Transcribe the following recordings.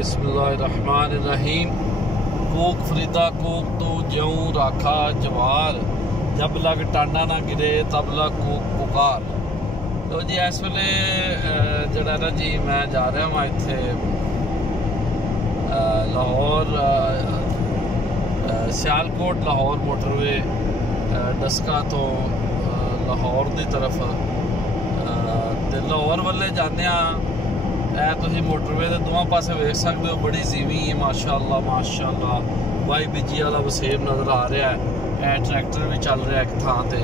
बिस्मिल्लाहिर्रहमानिर्रहीम। Coke Farida Coke तो ज्यों राखा जवार, जब लग टांडा ना गिरे तब लग कोक पुकार। तो जी इस वेले जड़ा ना जी मैं जा रहा वहाँ इत्थे लाहौर सियालकोट लाहौर मोटरवे डस्का तो लाहौर की तरफ ते लाहौर वाले जाने तुसीं मोटरवे के दोवां पासे वेख सकते हो, बड़ी जीवी है माशाअल्लाह माशाअल्लाह। वाई बिजी वाला वसेब नज़र आ रहा है, ट्रैक्टर भी चल रहा है एक थां ते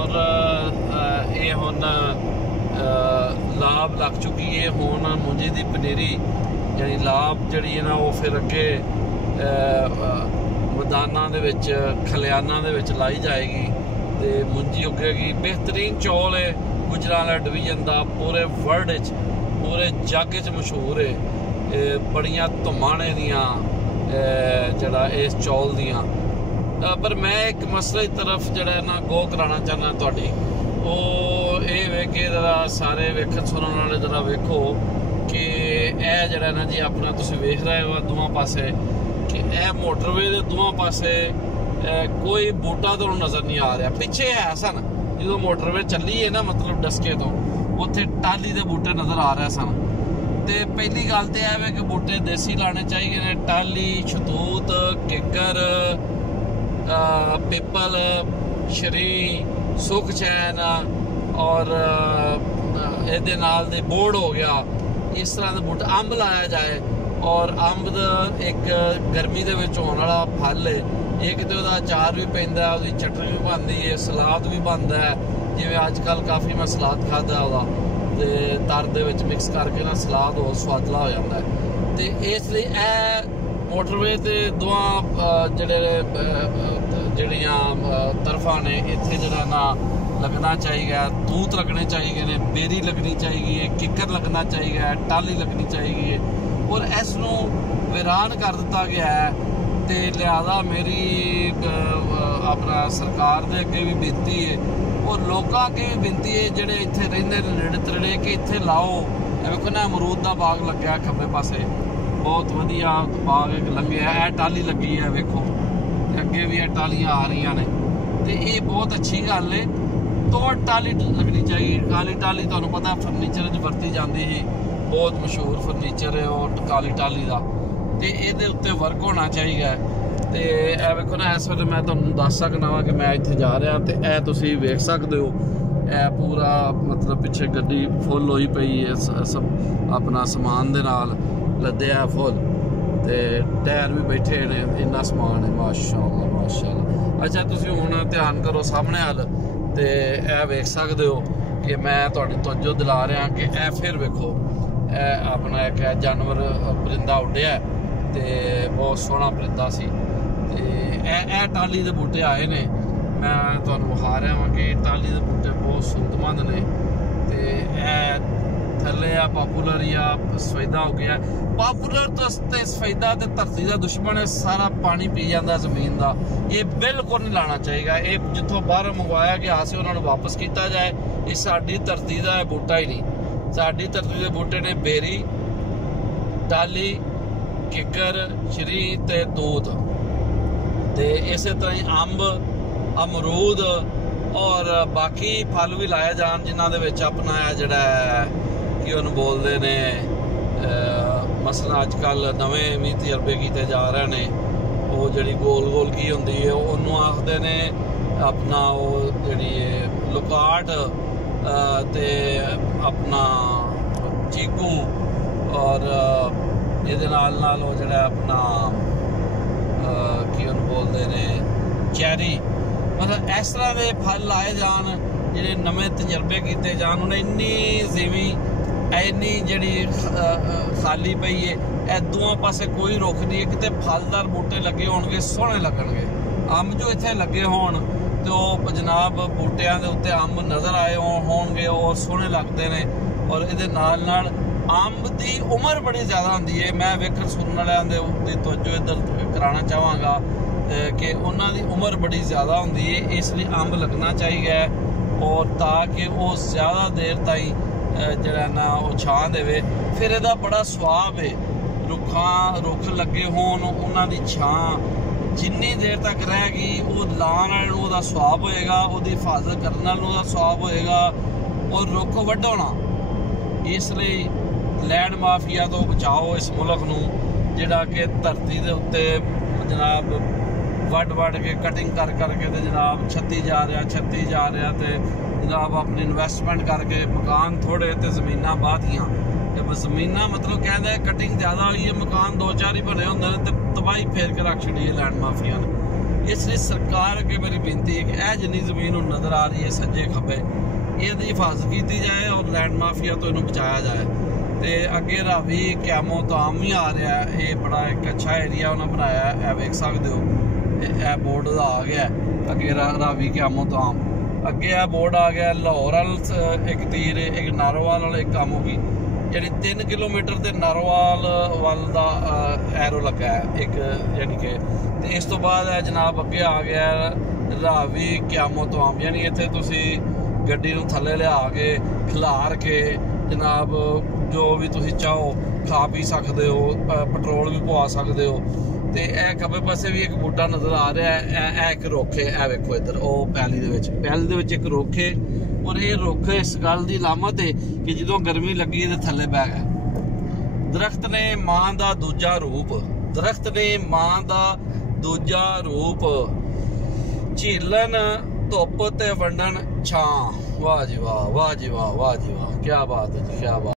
और ये हुण लाभ लग चुकी है। हुण मुंजी दी पनीरी यानी लाभ जिहड़ी है ना वो फिर अगे मैदानां दे विच खलियानां दे विच लाई जाएगी ते मुंजी उगेगी। बेहतरीन चौल है गुजरांवाला डिवीजन का, पूरे वर्ल्ड पूरे जग च मशहूर है। बड़ियां धुमाने दियां जड़ा इस चौल दियां। पर मैं एक मसले की तरफ जड़ा ना गो कराना चाहना तुहाडी, वो ये वे कि सारे वेखन सुनने वाले जरा वेखो कि यह जड़ा ना जी अपना तुसीं वेख रहे हो दोवां पासे कि यह मोटरवे दे दोवां पासे कोई बूटा तो नज़र नहीं आ रहा। पिछे है सन जो मोटरवे चली है ना, मतलब डस्के तो उत्थे टाली दे बूटे नज़र आ रहे सन। तो पहली गल तो यह है कि बूटे देसी लाने चाहिए ने, टाली शतूत किकर पिपल शरी सुख चैन और ये नाल दे बोर्ड हो गया। इस तरह के बूटे अंब लाया जाए और अंब एक गर्मी दे विच होने वाला फल है। एक तो अचार भी पैंदा, उसकी चटनी भी बनती है, सलाद भी बनता है। जिवें अजकल काफ़ी मैं सलाद खादा तो तर दे विच मिक्स करके ना सलाद और स्वादला हो जाता है। तो इसलिए मोटरवे के दोवां जड़ियाँ तरफा ने इत्थे जड़ा ना लगना चाहिए, तूत लगने चाहिए ने, बेरी लगनी चाहिए, किकर लगना चाहिए, टाली लगनी चाहिए और इसनूं वीरान कर दिता गया है। तो लिहाजा मेरी अपना सरकार के अगे भी बेनती है और लोगों अगे भी बेनती है जिहड़े इत्थे रहिंदे ने नेड़े तड़े कि इत्थे लाओ। वेखो ना अमरूद का बाग लग्या खब्बे पासे, बहुत वधिया बाग एक लंघिया है, टाली लगी है वेखो, अगे भी टालियां आ रही ने। तो ये बहुत अच्छी गल है, तो टाली लगनी चाहिए। काली टाली तुहानूं पता फर्नीचर च वरती जाती है, बहुत मशहूर फर्नीचर है और काली टाली का। तो ये उत्ते वर्क होना चाहिए। तो यह वेखो ना इस वेले मैं तुहानूं दस सकना वा कि मैं इत्थे जा रहा, तो यह तुसीं वेख सकते हो। यह पूरा मतलब पिछे गड्डी फुल होई पई है, सब अपना समान दे नाल लद्या फुल, तो टायर भी बैठे ने, इन्ना समान है माशाअल्लाह माशाअल्लाह। अच्छा तुसीं हुण ध्यान करो सामने हल, तो यह वेख सकते हो कि मैं तुहाडी तवज्जो दिला रहा कि यह फिर वेखो अपना एक जानवर परिंदा उड्डिया तो बहुत सोहना परिंदा सी। तो यह टाली के बूटे आए ने, मैं तुहानूं विखा रहा वां कि टाली के बूटे बहुत सूरतमंद ने। तो यह थले आ पॉपूलर या सफेदा हो गया। पॉपूलर तो सफेदा तो धरती का दुश्मन है, सारा पानी पी जाता जमीन का। ये बिल्कुल नहीं लाना चाहिए, ये जितों बाहर मंगवाया गया से उन्होंने वापस किया जाए। ये साडी धरती का बूटा ही नहीं, साडी धरती के बूटे ने बेरी टाली किकर शरी ते तूत। तो इस तरह ही अंब अमरूद और बाकी फल भी लाए जान जिन्हों के अपना जड़ा कि उन्होंने बोलते ने मसला अजकल नवे भी तजर्बे किए जा रहे हैं। वो जी गोल गोल की होंगी है उन्होंने आखते ने अपना वो जी लुकाट ते अपना चीकू और ये नाल वो जड़ा अपना की उन्होंने बोलते हैं चैरी। मतलब इस तरह के फल लाए जान जिहड़े नवे तजर्बे किए जान। उन्हें इन्नी जीवी इन्नी जी खाली पई है, ए दोवां पासे कोई रुख नहीं है, कितने फलदार बूटे लगे होणगे सोहणे लगणगे। अंब जो इत्थे लगे होण तो जनाब बूटियां दे उत्ते अंब नज़र आए होणगे और सोहणे लगते हैं। और इहदे नाल नाल अंब की उम्र बड़ी ज़्यादा होंदी है। मैं वेखण सुनने वालियां दी तवज्जो इधर कराना चाहांगा कि उन्हां दी उम्र बड़ी ज़्यादा होंदी है, इसलिए अंब लगना चाहिए और ताकि वो ज़्यादा देर ताईं ਜਿਹੜਾ ਨਾ ਉਹ ਛਾਂ ਦੇਵੇ। ਫਿਰ ਇਹਦਾ ਬੜਾ ਸੁਆਬ ਹੈ। ਰੁੱਖ ਲੱਗੇ ਹੋਣ, ਉਹਨਾਂ ਦੀ ਛਾਂ ਜਿੰਨੀ ਦੇਰ ਤੱਕ ਰਹੇਗੀ ਉਹ ਲਾਉਣ ਵਾਲੇ ਨੂੰ ਉਹਦਾ ਸੁਆਬ ਹੋਏਗਾ, ਉਹਦੀ ਹਿਫਾਜ਼ਤ ਕਰਨ ਨਾਲ ਉਹਦਾ ਸੁਆਬ ਹੋਏਗਾ। ਔਰ ਰੁੱਖ ਵੱਢੋ ਨਾ। ਇਸ ਲਈ ਲੈਂਡ ਮਾਫੀਆ ਤੋਂ ਬਚਾਓ ਇਸ ਮੁਲਕ ਨੂੰ, ਜਿਹੜਾ ਕਿ ਧਰਤੀ ਦੇ ਉੱਤੇ ਜਨਾਬ ਵੱਢ ਕੇ ਕਟਿੰਗ ਕਰਕੇ ਤੇ ਜਨਾਬ ਛੱਤੀ ਜਾ ਰਿਹਾ ਤੇ ਜਨਾਬ ਆਪਣੀ ਇਨਵੈਸਟਮੈਂਟ ਕਰਕੇ ਮਕਾਨ ਥੋੜੇ ਤੇ ਜ਼ਮੀਨਾਂ ਬਾਹਤੀਆਂ। ਜ਼ਮੀਨਾਂ ਮਤਲਬ ਕਹਿੰਦੇ ਕਟਿੰਗ ਜ਼ਿਆਦਾ ਹੋਈ ਹੈ, ਮਕਾਨ 2-4 ਹੀ ਬਣੇ ਹੁੰਦੇ ਨੇ ਤੇ ਤਬਾਹੀ ਫੇਰ ਕੇ ਰੱਖ ਛੱਡੀ ਹੈ ਲੈਂਡ ਮਾਫੀਆ ਨੇ। ਇਸ ਲਈ ਸਰਕਾਰ ਅੱਗੇ ਮੇਰੀ ਬੇਨਤੀ ਹੈ ਕਿ ਇਹ ਜਿੰਨੀ ਜ਼ਮੀਨ ਹੁਣ ਨਜ਼ਰ ਆ ਰਹੀ ਹੈ ਸੱਜੇ ਖੱਬੇ, ਇਹਦੀ ਹਿਫਾਜ਼ਤ ਕੀਤੀ ਜਾਏ ਔਰ ਲੈਂਡ ਮਾਫੀਆ ਤੋਂ ਇਹਨੂੰ ਬਚਾਇਆ ਜਾਏ। ਤੇ ਅੱਗੇ ਰਾਵੀ ਕਿਆਮੋ ਤਾਮ ਵੀ ਆ ਰਿਹਾ। ਇਹ ਬੜਾ ਇੱਕ ਅੱਛਾ ਏਰੀਆ ਉਹਨਾਂ ਬਣਾਇਆ, ਇਹ ਵੇਖ ਸਕਦੇ ਹੋ। ਇਹ ਬੋਰਡ ਦਾ ਆ ਗਿਆ ਅੱਗੇ ਰਾਵੀ ਕਿਆਮੋ ਤਾਮ। ਅੱਗੇ ਇਹ ਬੋਰਡ ਆ ਗਿਆ ਲਾਹੌਰ ਵਾਲ ਇੱਕ ਤੀਰ, ਇੱਕ ਨਾਰੋਵਾਲ ਵਾਲ ਇੱਕ ਕੰਮ ਹੋ ਗਈ, ਜਿਹੜੀ 3 ਕਿਲੋਮੀਟਰ ਤੇ ਨਾਰੋਵਾਲ ਵੱਲ ਦਾ ਐਰੋ ਲੱਗਾ ਹੈ ਇੱਕ, ਯਾਨੀ ਕਿ। ਤੇ ਇਸ ਤੋਂ ਬਾਅਦ ਇਹ ਜਨਾਬ ਅੱਗੇ ਆ ਗਿਆ ਰਾਵੀ ਕਿਆਮੋ ਤਾਮ, ਯਾਨੀ ਇੱਥੇ ਤੁਸੀਂ ਗੱਡੀ ਨੂੰ ਥੱਲੇ ਲਿਆ ਕੇ ਖਿਲਾਰ ਕੇ ਜਨਾਬ ਜੋ ਵੀ ਤੁਸੀਂ ਚਾਹੋ ਖਾ ਪੀ ਸਕਦੇ ਹੋ, ਪੈਟਰੋਲ ਵੀ ਪਵਾ ਸਕਦੇ ਹੋ। ਤੇ ਇਹ ਖੱਬੇ ਪਾਸੇ ਵੀ ਇੱਕ ਬੂਟਾ ਨਜ਼ਰ ਆ ਰਿਹਾ ਹੈ, ਇਹ ਇੱਕ ਰੁੱਖ ਹੈ। ਇਹ ਵੇਖੋ ਇੱਧਰ ਉਹ ਪੈਲੀ ਦੇ ਵਿੱਚ ਇੱਕ ਰੁੱਖ ਹੈ। ਔਰ ਇਹ ਰੁੱਖ ਇਸ ਗੱਲ ਦੀ ਅਲਾਮਤ ਹੈ ਕਿ ਜਦੋਂ ਗਰਮੀ ਲੱਗੀ ਤੇ ਥੱਲੇ ਬਹਿ ਗਿਆ। ਦਰਖਤ ਨੇ ਮਾਂ ਦਾ ਦੂਜਾ ਰੂਪ, ਝੀਲਣ ਧੁੱਪ ਤੇ ਵੰਡਣ ਛਾਂ। ਵਾਹ ਜੀ ਵਾਹ, ਵਾਹ ਜੀ ਵਾਹ, ਵਾਹ ਜੀ ਵਾਹ, ਕੀ ਬਾਤ ਹੈ ਜੀ, ਕੀ ਬਾਤ।